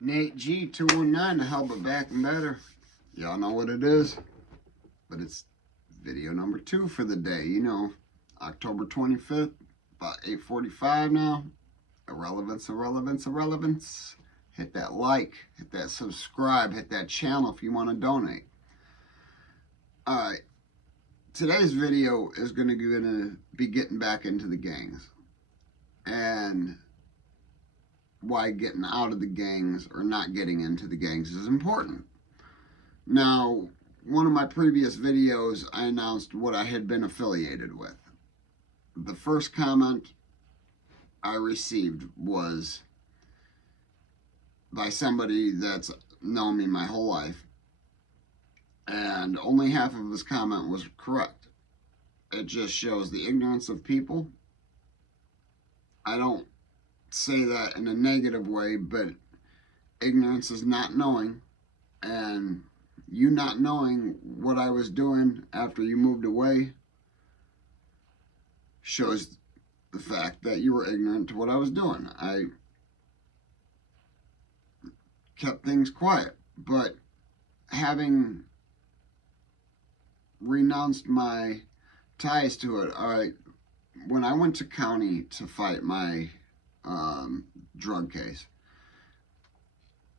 Nate G 219 to help it back and better. Y'all know what it is, but it's video number 2 for the day. You know, October 25th, about 8:45 now. Irrelevance. Hit that like, hit that subscribe, hit that channel if you want to donate. Alright, today's video is going to be getting back into the gangs. And why getting out of the gangs or not getting into the gangs is important. Now, one of my previous videos, I announced what I had been affiliated with. The first comment I received was by somebody that's known me my whole life, and only half of his comment was correct. It just shows the ignorance of people. I don't say that in a negative way, but ignorance is not knowing, and you not knowing what I was doing after you moved away shows the fact that you were ignorant to what I was doing. I kept things quiet, but having renounced my ties to it, when I went to county to fight my drug case,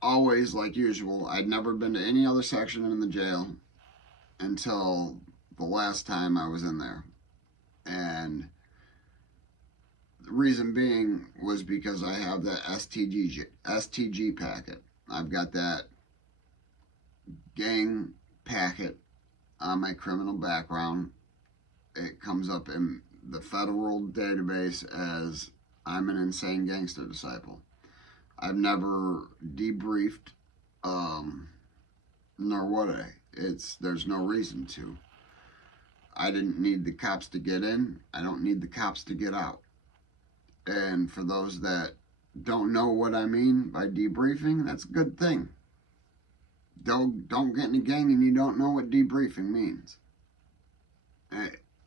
always, like usual, I'd never been to any other section in the jail until the last time I was in there. And the reason being was because I have that STG packet. I've got that gang packet on my criminal background. It comes up in the federal database as I'm an insane gangster disciple. I've never debriefed, nor would I. There's no reason to. I didn't need the cops to get in. I don't need the cops to get out. And for those that don't know what I mean by debriefing, that's a good thing. Don't get in a gang and you don't know what debriefing means.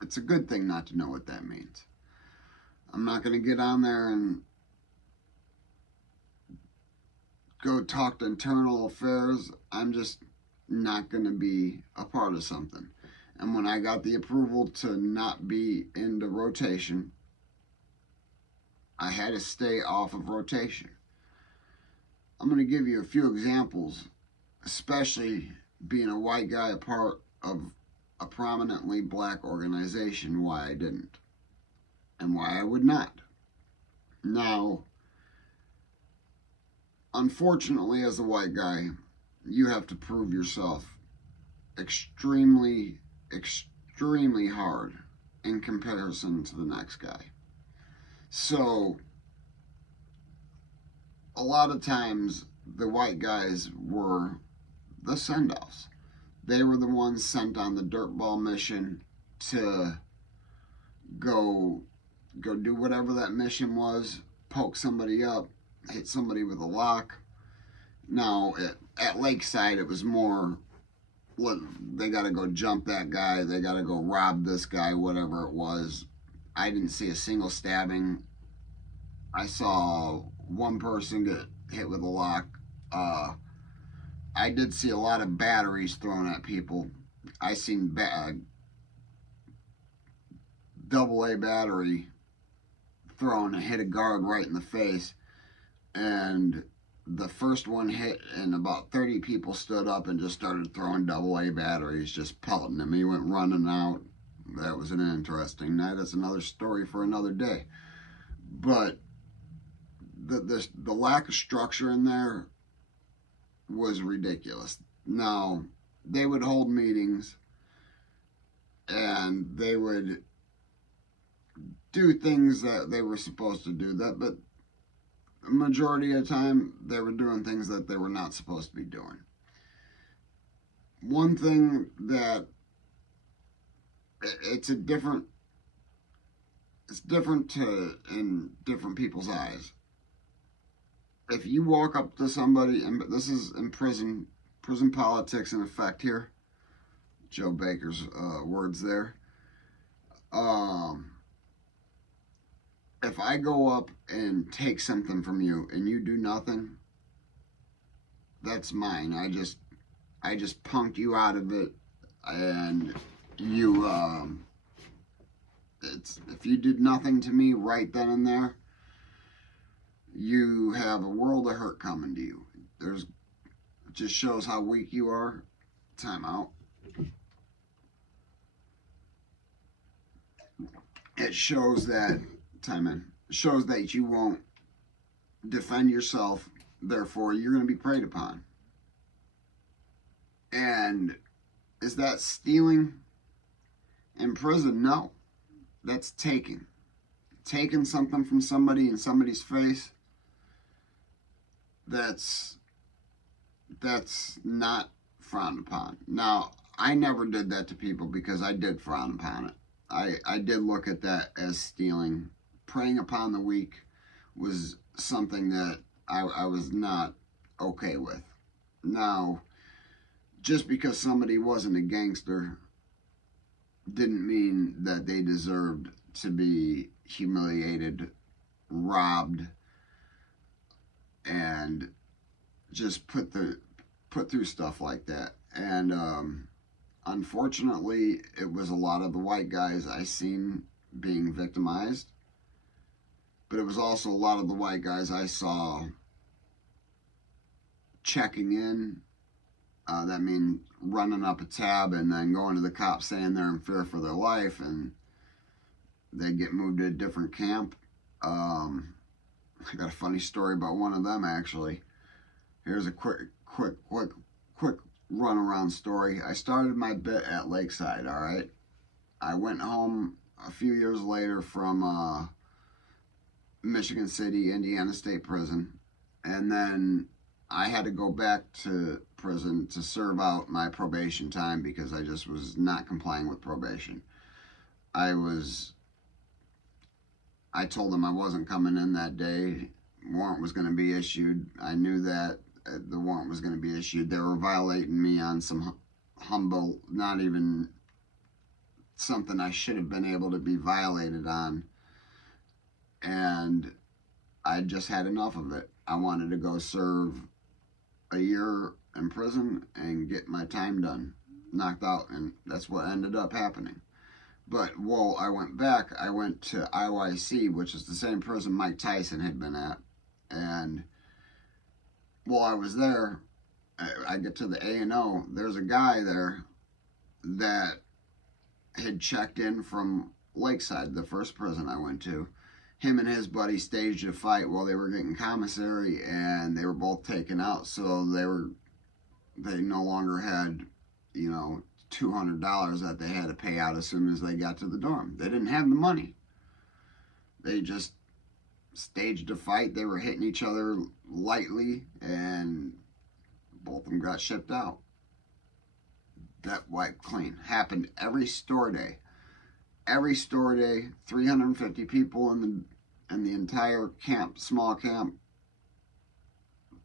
It's a good thing not to know what that means. I'm not going to get on there and go talk to internal affairs. I'm just not going to be a part of something. And when I got the approval to not be into rotation, I had to stay off of rotation. I'm going to give you a few examples, especially being a white guy, a part of a prominently black organization, why I didn't and why I would not. Now, unfortunately, as a white guy, you have to prove yourself extremely hard in comparison to the next guy. So, a lot of times, the white guys were the send-offs. They were the ones sent on the dirtball mission to go do whatever that mission was, poke somebody up, hit somebody with a lock. Now, at Lakeside, it was more, they got to go jump that guy, they got to go rob this guy, whatever it was. I didn't see a single stabbing. I saw one person get hit with a lock. I did see a lot of batteries thrown at people. I seen AA battery thrown and hit a guard right in the face. And the first one hit, and about 30 people stood up and just started throwing AA batteries, just pelting him. He went running out. That was an interesting night. That's another story for another day. But the lack of structure in there was ridiculous. Now, they would hold meetings and they would do things that they were supposed to do, but the majority of the time they were doing things that they were not supposed to be doing. One thing that it's different in different people's eyes. If you walk up to somebody, and this is in prison politics in effect here, Joe Baker's words there. if I go up and take something from you and you do nothing, that's mine. I just punked you out of it, and you if you did nothing to me right then and there, you have a world of hurt coming to you. It just shows how weak you are. Time out. It shows that It shows that you won't defend yourself. Therefore, you're going to be preyed upon. And is that stealing in prison? No, that's taking. Taking something from somebody in somebody's face. That's not frowned upon. Now, I never did that to people because I did frown upon it. I did look at that as stealing. Preying upon the weak was something that I was not okay with. Now, just because somebody wasn't a gangster didn't mean that they deserved to be humiliated, robbed, and just put through stuff like that. And unfortunately, it was a lot of the white guys I seen being victimized, but it was also a lot of the white guys I saw checking in. That means running up a tab and then going to the cops saying they're in fear for their life, and they get moved to a different camp. I got a funny story about one of them, actually. Here's a quick run around story. I started my bit at Lakeside, all right? I went home a few years later from Michigan City, Indiana State Prison, and then I had to go back to prison to serve out my probation time because I just was not complying with probation. I told them I wasn't coming in that day. Warrant was going to be issued. I knew that the warrant was going to be issued. They were violating me on some humble, not even something I should have been able to be violated on. And I just had enough of it. I wanted to go serve a year in prison and get my time done, knocked out, and that's what ended up happening. But while I went back, I went to IYC, which is the same prison Mike Tyson had been at. And while I was there, I get to the A&O. There's a guy there that had checked in from Lakeside, the first prison I went to. Him and his buddy staged a fight while they were getting commissary, and they were both taken out. So they no longer had, $200 that they had to pay out as soon as they got to the dorm. They didn't have the money. They just staged a fight. They were hitting each other lightly, and both of them got shipped out. That wiped clean. Happened every store day. Every store day, 350 people in the entire camp, small camp.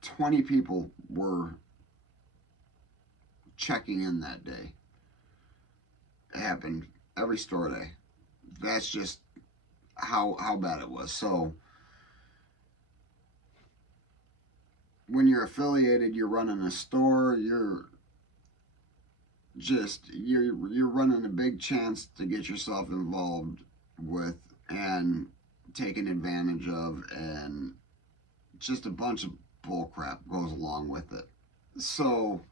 20 people were checking in that day. It happened every store day. That's just how bad it was. So when you're affiliated, you're running a store, you're running a big chance to get yourself involved with and taken advantage of, and just a bunch of bull crap goes along with it. So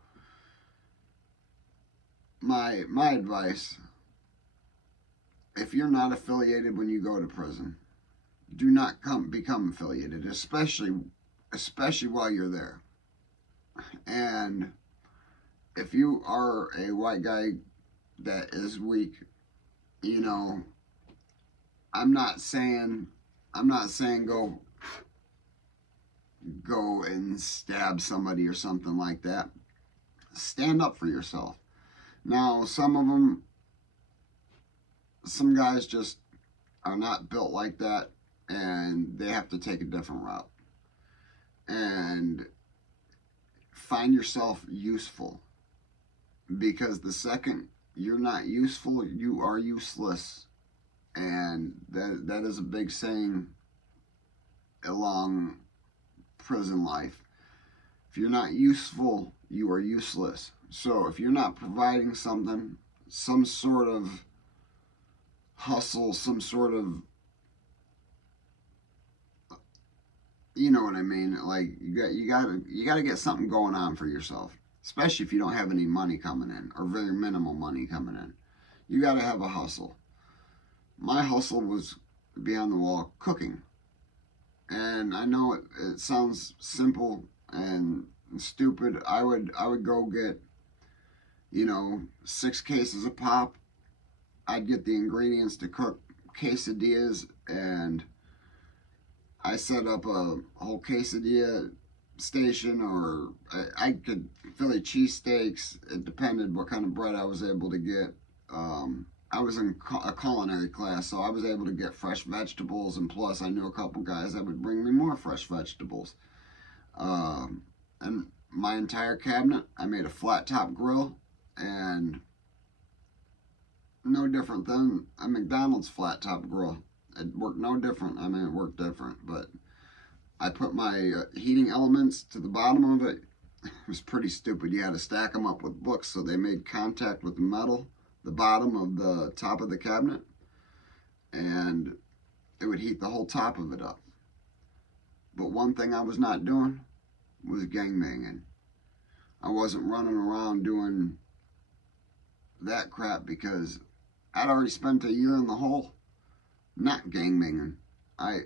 my advice, if you're not affiliated when you go to prison, do not become affiliated, especially while you're there. And if you are a white guy that is weak, I'm not saying go and stab somebody or something like that. Stand up for yourself. Now, some guys just are not built like that, and they have to take a different route. And find yourself useful. Because the second you're not useful, you are useless. And that is a big saying along prison life. If you're not useful, you are useless. So if you're not providing something, some sort of hustle, some sort of, you know what I mean? Like you gotta get something going on for yourself, especially if you don't have any money coming in or very minimal money coming in. You gotta have a hustle. My hustle was beyond the wall cooking. And I know it sounds simple and stupid. I would go get, 6 cases of pop. I'd get the ingredients to cook quesadillas, and I set up a whole quesadilla station, or I could Philly cheesesteaks. It depended what kind of bread I was able to get. I was in a culinary class, so I was able to get fresh vegetables, and plus I knew a couple guys that would bring me more fresh vegetables. And my entire cabinet, I made a flat top grill, and no different than a McDonald's flat top grill. It worked no different. I mean, it worked different, but I put my heating elements to the bottom of it. It was pretty stupid. You had to stack them up with books so they made contact with the metal, the bottom of the top of the cabinet, and it would heat the whole top of it up. But one thing I was not doing was gangbanging. I wasn't running around doing that crap because I'd already spent a year in the hole not gangbanging. I'd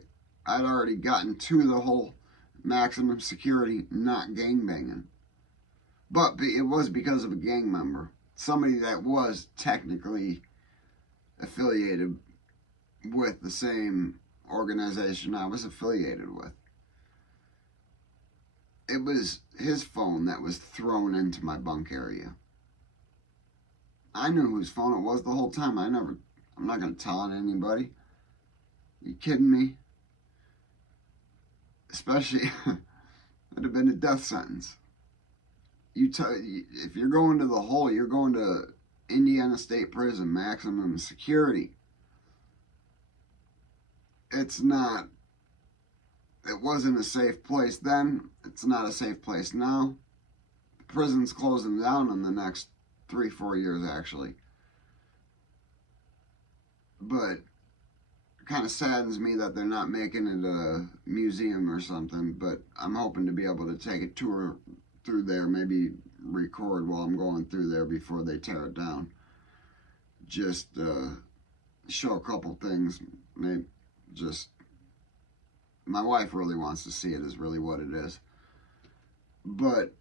already gotten to the whole maximum security not gangbanging. But it was because of a gang member. Somebody that was technically affiliated with the same organization I was affiliated with. It was his phone that was thrown into my bunk area. I knew whose phone it was the whole time. I'm not going to tell on anybody. You kidding me? Especially, it'd have been a death sentence. If you're going to the hole, you're going to Indiana State Prison, maximum security. It wasn't a safe place then. It's not a safe place now. The prison's closing down in the next 3-4 years, actually. But it kind of saddens me that they're not making it a museum or something. But I'm hoping to be able to take a tour through there, maybe record while I'm going through there before they tear it down. Just show a couple things. Maybe just, my wife really wants to see it, is really what it is. But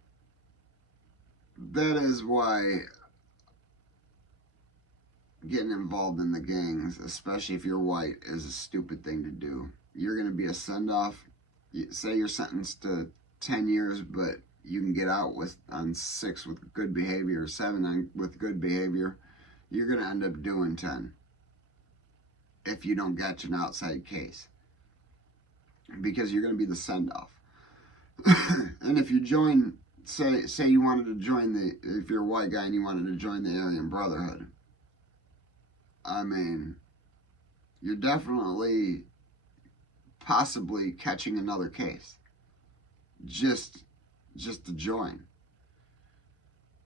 that is why getting involved in the gangs, especially if you're white, is a stupid thing to do. You're going to be a send-off. Say you're sentenced to 10 years, but you can get out on 6 with good behavior, or 7 with good behavior. You're going to end up doing 10 if you don't get an outside case, because you're going to be the send-off. And if you join, say you wanted to join if you're a white guy and you wanted to join the Aryan Brotherhood, I mean, you're definitely possibly catching another case just to join.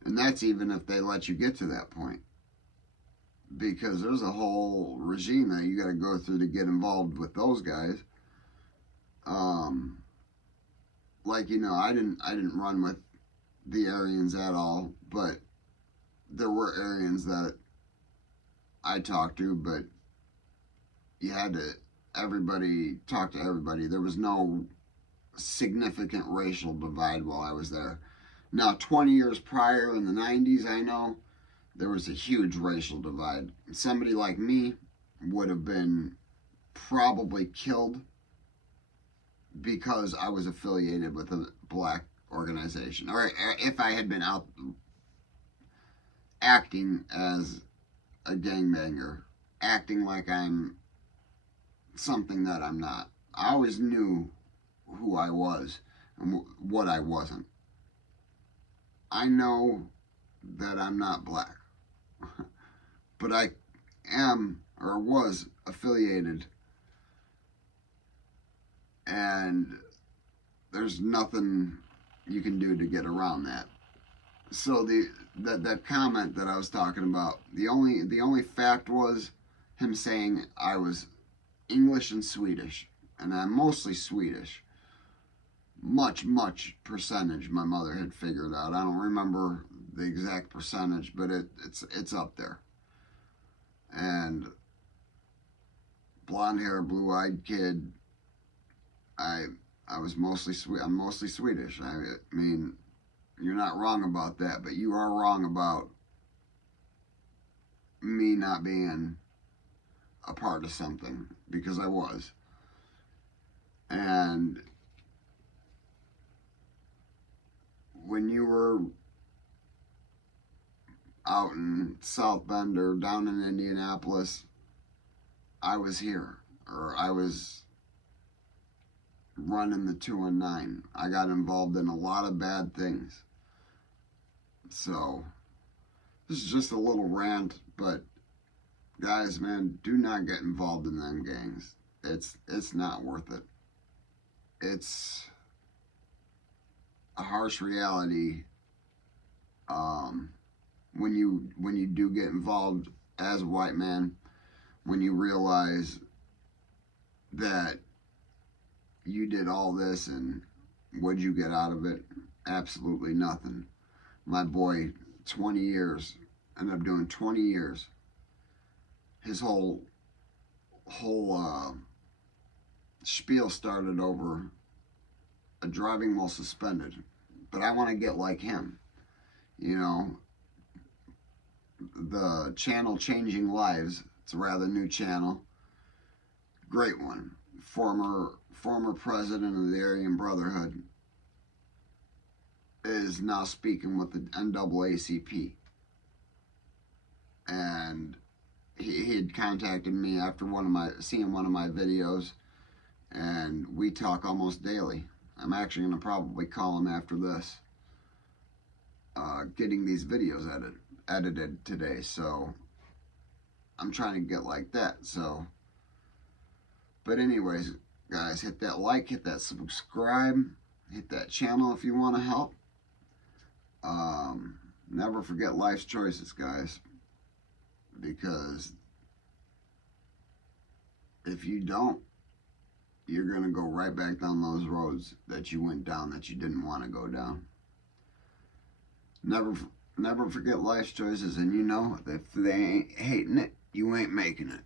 And that's even if they let you get to that point, because there's a whole regime that you got to go through to get involved with those guys. Like, I didn't run with the Aryans at all, but there were Aryans that I talked to, but you had to, everybody talk to everybody. There was no significant racial divide while I was there. Now, 20 years prior in the 90s, I know there was a huge racial divide. Somebody like me would have been probably killed because I was affiliated with a black organization, or if I had been out acting as a gangbanger, acting like I'm something that I'm not. I always knew who I was and what I wasn't. I know that I'm not black, but I am, or was, affiliated and there's nothing you can do to get around that. So that comment that I was talking about, the only fact was him saying I was English and Swedish, and I'm mostly Swedish. Much percentage my mother had figured out. I don't remember the exact percentage, but it's up there. And blonde hair, blue eyed kid. I was mostly I'm mostly Swedish. I mean, you're not wrong about that, but you are wrong about me not being a part of something, because I was. And when you were out in South Bend or down in Indianapolis, I was here, or I was running the 219. I got involved in a lot of bad things. So this is just a little rant, but guys, man, do not get involved in them gangs. It's not worth it. It's a harsh reality when you do get involved as a white man, when you realize that you did all this and what'd you get out of it? Absolutely nothing. My boy, 20 years, ended up doing 20 years. His whole spiel started over a driving while suspended. But I want to get like him. You know, the channel Changing Lives, it's a rather new channel. Great one. Former president of the Aryan Brotherhood is now speaking with the NAACP. And he had contacted me after seeing one of my videos, and we talk almost daily. I'm actually going to probably call him after this, getting these videos edited today. So I'm trying to get like that. So, but anyways, guys, hit that like, hit that subscribe, hit that channel if you want to help. Never forget life's choices, guys, because if you don't, you're going to go right back down those roads that you went down that you didn't want to go down. Never forget life's choices, and you know, if they ain't hating it, you ain't making it.